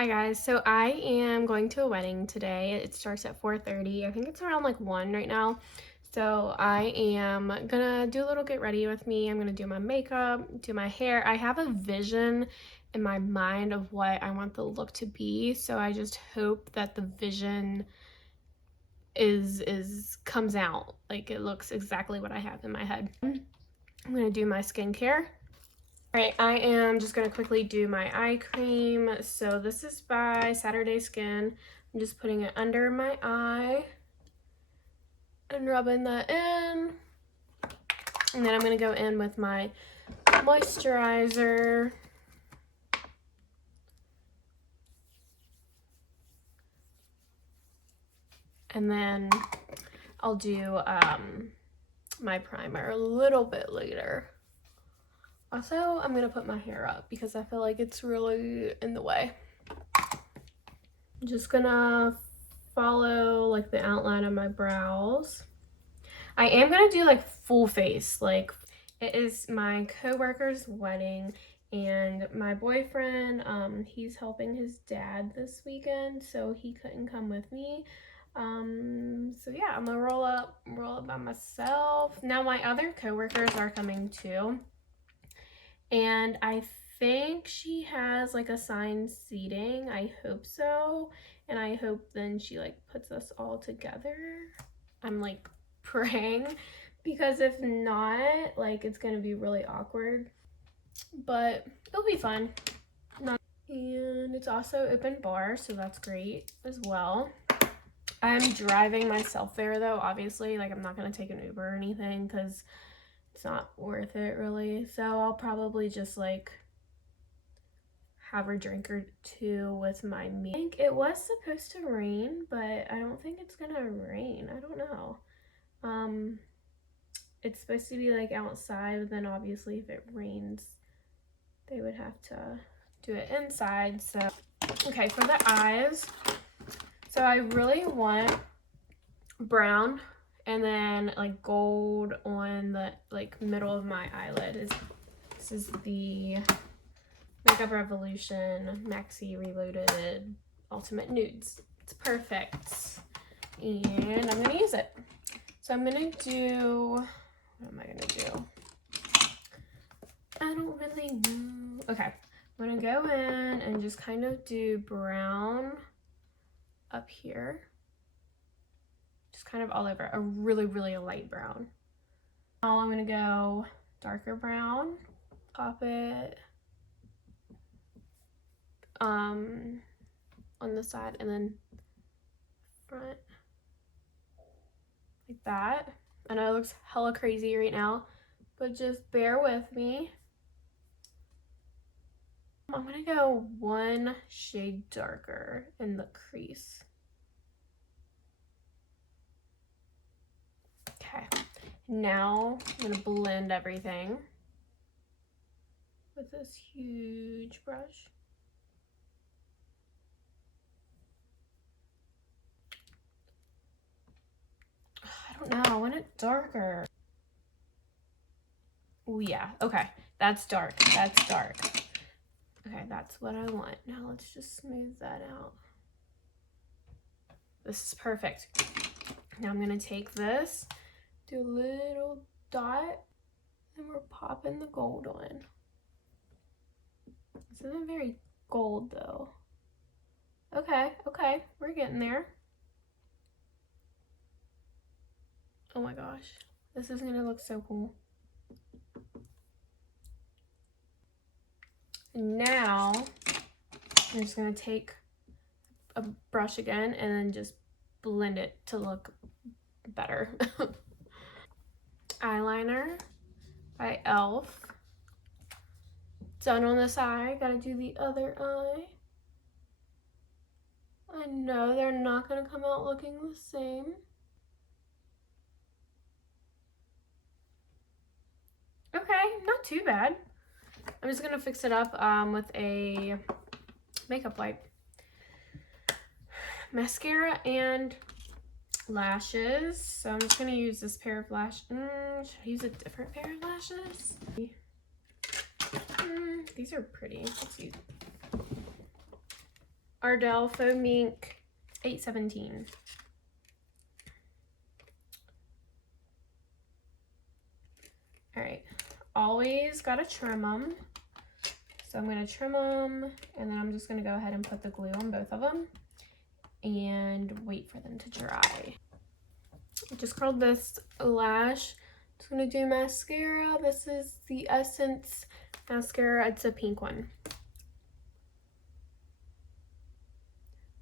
Hi guys, so I am going to a wedding today. It starts at 4:30. I think it's around like 1 right now. So I am gonna do a little get ready with me. I'm gonna do my makeup, do my hair. I have a vision in my mind of what I want the look to be. So I just hope that the vision is comes out. Like it looks exactly what I have in my head. I'm gonna do my skincare. Alright, I am just going to quickly do my eye cream. So this is by Saturday Skin. I'm just putting it under my eye and rubbing that in. And then I'm going to go in with my moisturizer. And then I'll do my primer a little bit later. Also, I'm going to put my hair up because I feel like it's really in the way. I'm just going to follow like the outline of my brows. I am going to do like full face. Like it is my coworker's wedding and my boyfriend, he's helping his dad this weekend, so he couldn't come with me. So yeah, I'm gonna roll up by myself. Now my other coworkers are coming too. And I think she has like assigned seating. I hope so. And I hope then she like puts us all together. I'm like praying because if not, like it's gonna be really awkward. But it'll be fun. And it's also open bar, so that's great as well. I'm driving myself there though, obviously. Like I'm not gonna take an Uber or anything because it's not worth it really. So I'll probably just like have a drink or two with my meal. I think it was supposed to rain, but I don't think it's gonna rain. I don't know. It's supposed to be like outside, but then obviously if it rains, they would have to do it inside. So, okay, for the eyes, so I really want brown and then like gold on the like middle of my eyelid. This is the Makeup Revolution Maxi Reloaded Ultimate Nudes. It's perfect. And I'm gonna use it. So I'm gonna do, what am I gonna do? I don't really know. Okay, I'm gonna go in and just kind of do brown up here. Just kind of all over, a really, really light brown. Now I'm gonna go darker brown, pop it on the side and then front like that. I know it looks hella crazy right now, but just bear with me. I'm gonna go one shade darker in the crease. Okay, now I'm gonna blend everything with this huge brush. I don't know, I want it darker. Oh yeah, okay, that's dark, that's dark. Okay, that's what I want. Now let's just smooth that out. This is perfect. Now I'm gonna take this, do a little dot, and we're popping the gold on. This isn't very gold though. Okay, okay, we're getting there. Oh my gosh, this is gonna look so cool. Now, I'm just gonna take a brush again and then just blend it to look better. Eyeliner by e.l.f. Done on this eye, gotta do the other eye. I know they're not gonna come out looking the same. Okay, not too bad. I'm just gonna fix it up with a makeup wipe. Mascara and lashes. So I'm just gonna use this pair of lashes. Should I use a different pair of lashes? These are pretty. Let's use. Ardell Faux Mink 817. All right, always gotta trim them. So I'm gonna trim them, and then I'm just gonna go ahead and put the glue on both of them and wait for them to dry. I just curled this lash. Just gonna do mascara. This is the Essence mascara. It's a pink one.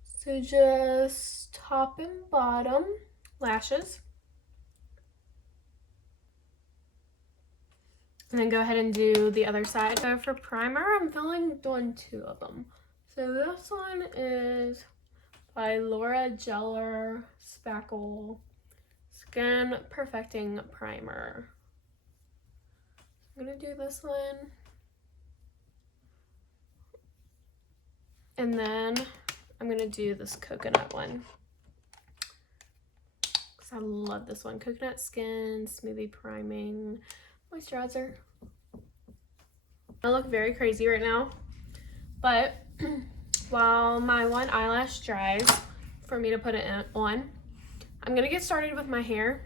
So just top and bottom lashes. And then go ahead and do the other side. So for primer, I'm doing 2 of them. So this one is by Laura Geller Spackle Skin Perfecting Primer. I'm gonna do this one. And then I'm gonna do this coconut one. Because I love this one. Coconut Skin Smoothie Priming Moisturizer. I look very crazy right now, but while my one eyelash dries for me to put it on, I'm gonna get started with my hair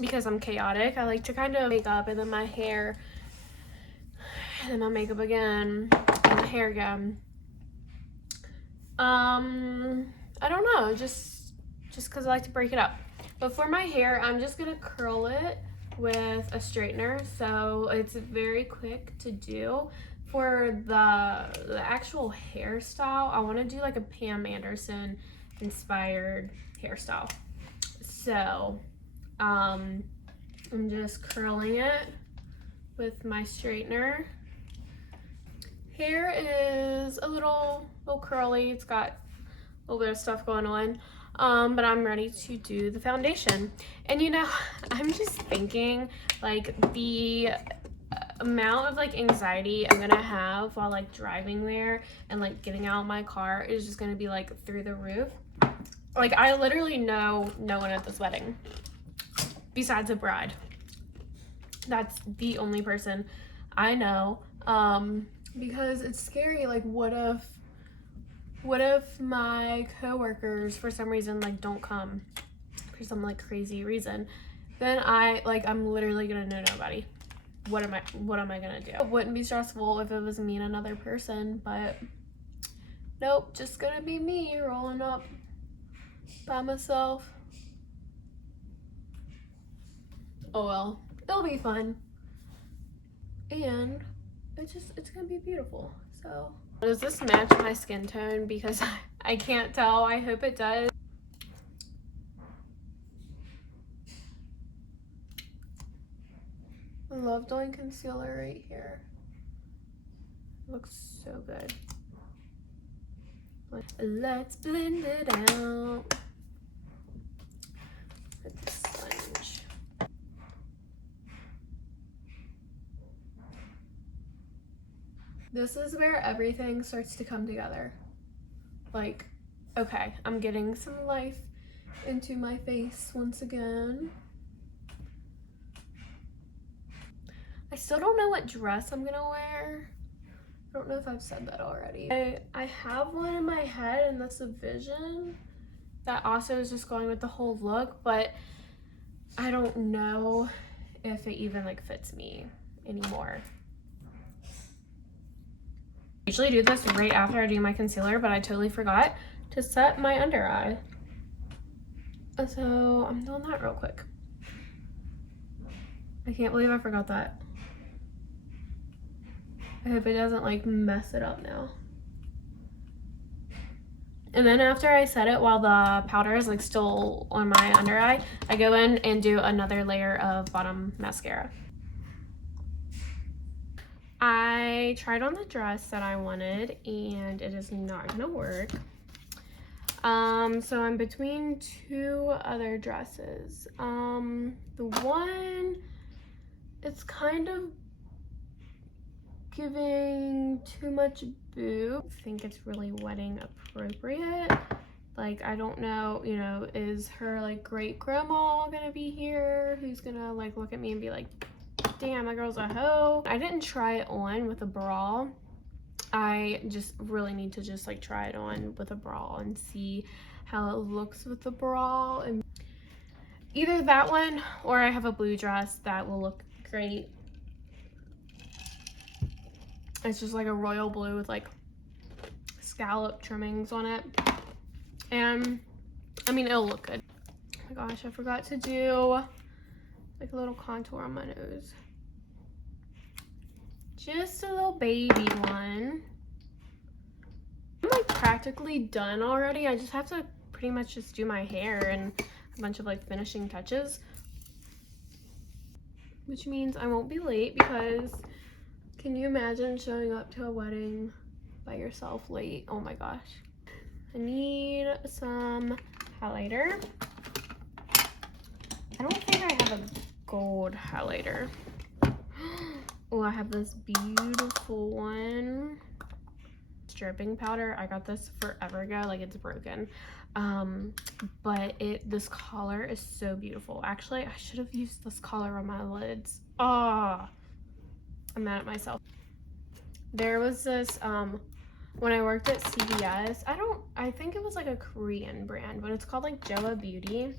because I'm chaotic. I like to kind of make up and then my hair and then my makeup again and my hair again. I don't know, just because I like to break it up. But for my hair, I'm just gonna curl it with a straightener, so it's very quick to do. For the actual hairstyle, I want to do like a Pam Anderson inspired hairstyle. So I'm just curling it with my straightener. Hair is a little curly. It's got a little bit of stuff going on. But I'm ready to do the foundation. And you know, I'm just thinking like the amount of like anxiety I'm gonna have while like driving there and like getting out of my car is just gonna be like through the roof. Like I literally know no one at this wedding besides a bride. That's the only person I know, because it's scary. Like what if my coworkers for some reason like don't come for some like crazy reason? Then I'm literally gonna know nobody. What am I gonna do? It wouldn't be stressful if it was me and another person, but nope, just gonna be me rolling up by myself. Oh well, it'll be fun. And it's gonna be beautiful. So does this match my skin tone? Because I can't tell. I hope it does. I love doing concealer right here. It looks so good. Let's blend it out with the sponge. This is where everything starts to come together. Like, okay, I'm getting some life into my face once again. I still don't know what dress I'm gonna wear. I don't know if I've said that already. I have one in my head, and that's a vision that also is just going with the whole look, but I don't know if it even like fits me anymore. I usually do this right after I do my concealer, but I totally forgot to set my under eye. So I'm doing that real quick. I can't believe I forgot that. I hope it doesn't like mess it up now. And then after I set it while the powder is like still on my under eye, I go in and do another layer of bottom mascara. I tried on the dress that I wanted and it is not gonna work. So I'm between 2 other dresses. The one, it's kind of giving too much boob. I think it's really wedding appropriate. Like, I don't know, you know, is her like great grandma gonna be here? Who's gonna like look at me and be like, damn, my girl's a hoe? I didn't try it on with a bra I just really need to just like try it on with a bra and see how it looks with the bra. And either that one or I have a blue dress that will look great. It's just like a royal blue with like scallop trimmings on it. And I mean, it'll look good. Oh my gosh, I forgot to do like a little contour on my nose. Just a little baby one. I'm like practically done already. I just have to pretty much just do my hair and a bunch of like finishing touches, which means I won't be late, because can you imagine showing up to a wedding by yourself late? Oh my gosh. I need some highlighter. I don't think I have a gold highlighter. Oh, I have this beautiful one. Stripping powder. I got this forever ago, like it's broken. But this color is so beautiful. Actually, I should have used this color on my lids. Ah, I'm mad at myself. There was this, when I worked at CVS, I think it was like a Korean brand, but it's called like Joa Beauty.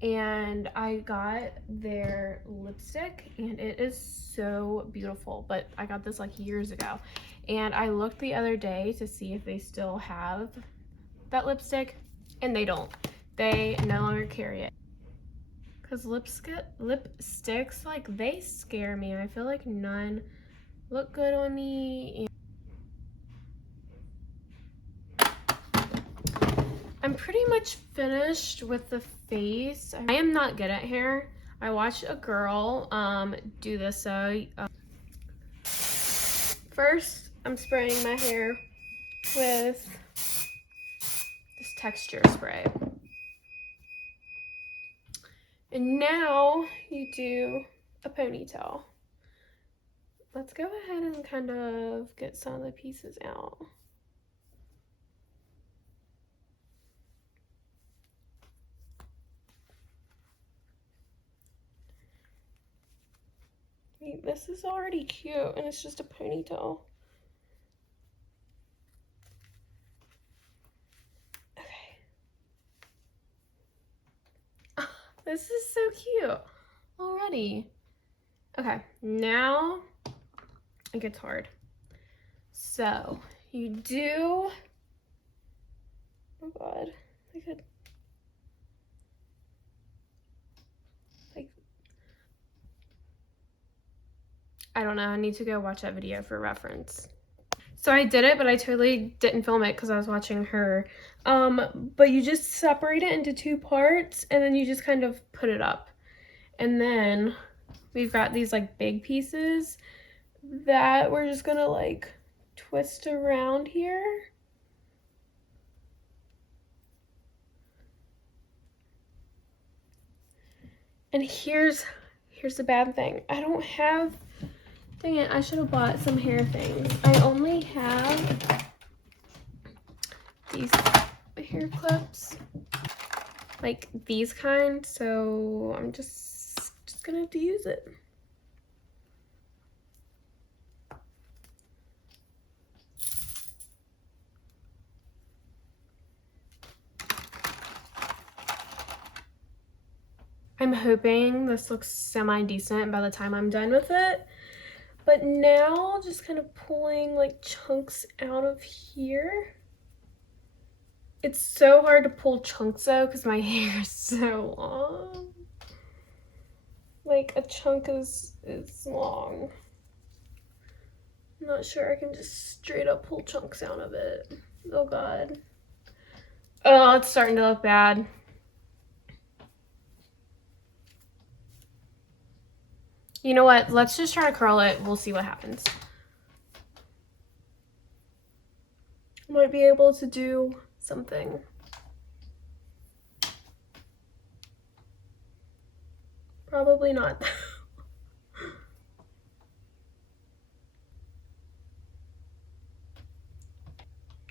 And I got their lipstick and it is so beautiful, but I got this like years ago. And I looked the other day to see if they still have that lipstick, and they don't. They no longer carry it. Because lipsticks, like, they scare me. I feel like none look good on me. I'm pretty much finished with the face. I am not good at hair. I watched a girl do this. So first, I'm spraying my hair with this texture spray. And now you do a ponytail. Let's go ahead and kind of get some of the pieces out. Wait, this is already cute and it's just a ponytail. Okay. Oh, this is so cute already. Okay, now it gets hard. So you do, oh God, I could, like, I don't know, I need to go watch that video for reference. So I did it, but I totally didn't film it because I was watching her. But you just separate it into two parts and then you just kind of put it up. And then we've got these like big pieces that we're just gonna like twist around here. And here's the bad thing. I don't have, dang it, I should have bought some hair things. I only have these hair clips, like these kind, so I'm just gonna have to use it. I'm hoping this looks semi-decent by the time I'm done with it. But now, just kind of pulling like chunks out of here. It's so hard to pull chunks though because my hair is so long. Like a chunk is long. I'm not sure I can just straight up pull chunks out of it. Oh God. Oh, it's starting to look bad. You know what? Let's just try to curl it. We'll see what happens. Might be able to do something. Probably not.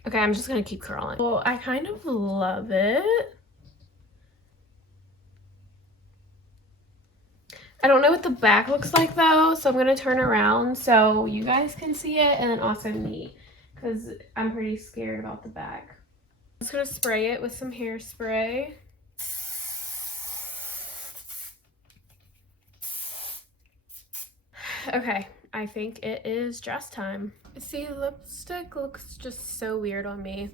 Okay, I'm just gonna keep curling. Well, I kind of love it. I don't know what the back looks like though, so I'm gonna turn around so you guys can see it and then also me. because I'm pretty scared about the back. I'm just gonna spray it with some hairspray. Okay, I think it is dress time. See, lipstick looks just so weird on me.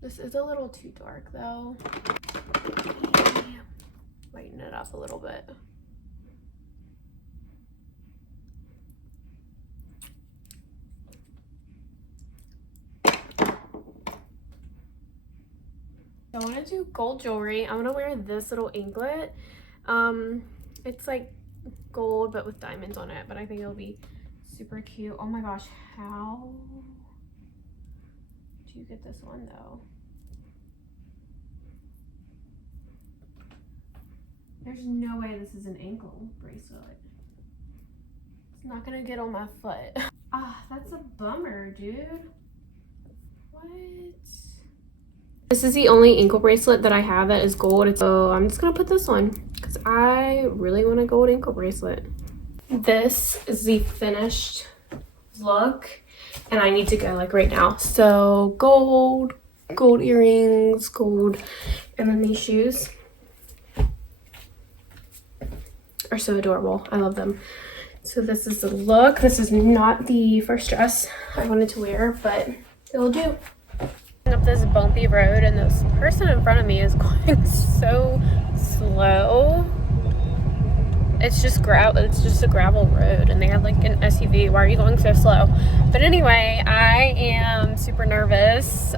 This is a little too dark though. Lighten it up a little bit. I want to do gold jewelry. I'm gonna wear this little anklet. It's like gold but with diamonds on it, but I think it'll be super cute. Oh my gosh, how do you get this one though? There's no way this is an ankle bracelet. It's not gonna get on my foot. Ah, that's a bummer, dude. What? This is the only ankle bracelet that I have that is gold. So I'm just gonna put this on because I really want a gold ankle bracelet. This is the finished look and I need to go like right now. So gold earrings, gold, and then these shoes are so adorable. I love them. So this is the look. This is not the first dress I wanted to wear, but it'll do. Up this bumpy road and this person in front of me is going so slow. It's just a gravel road and they have like an SUV. Why are you going so slow? But anyway, I am super nervous.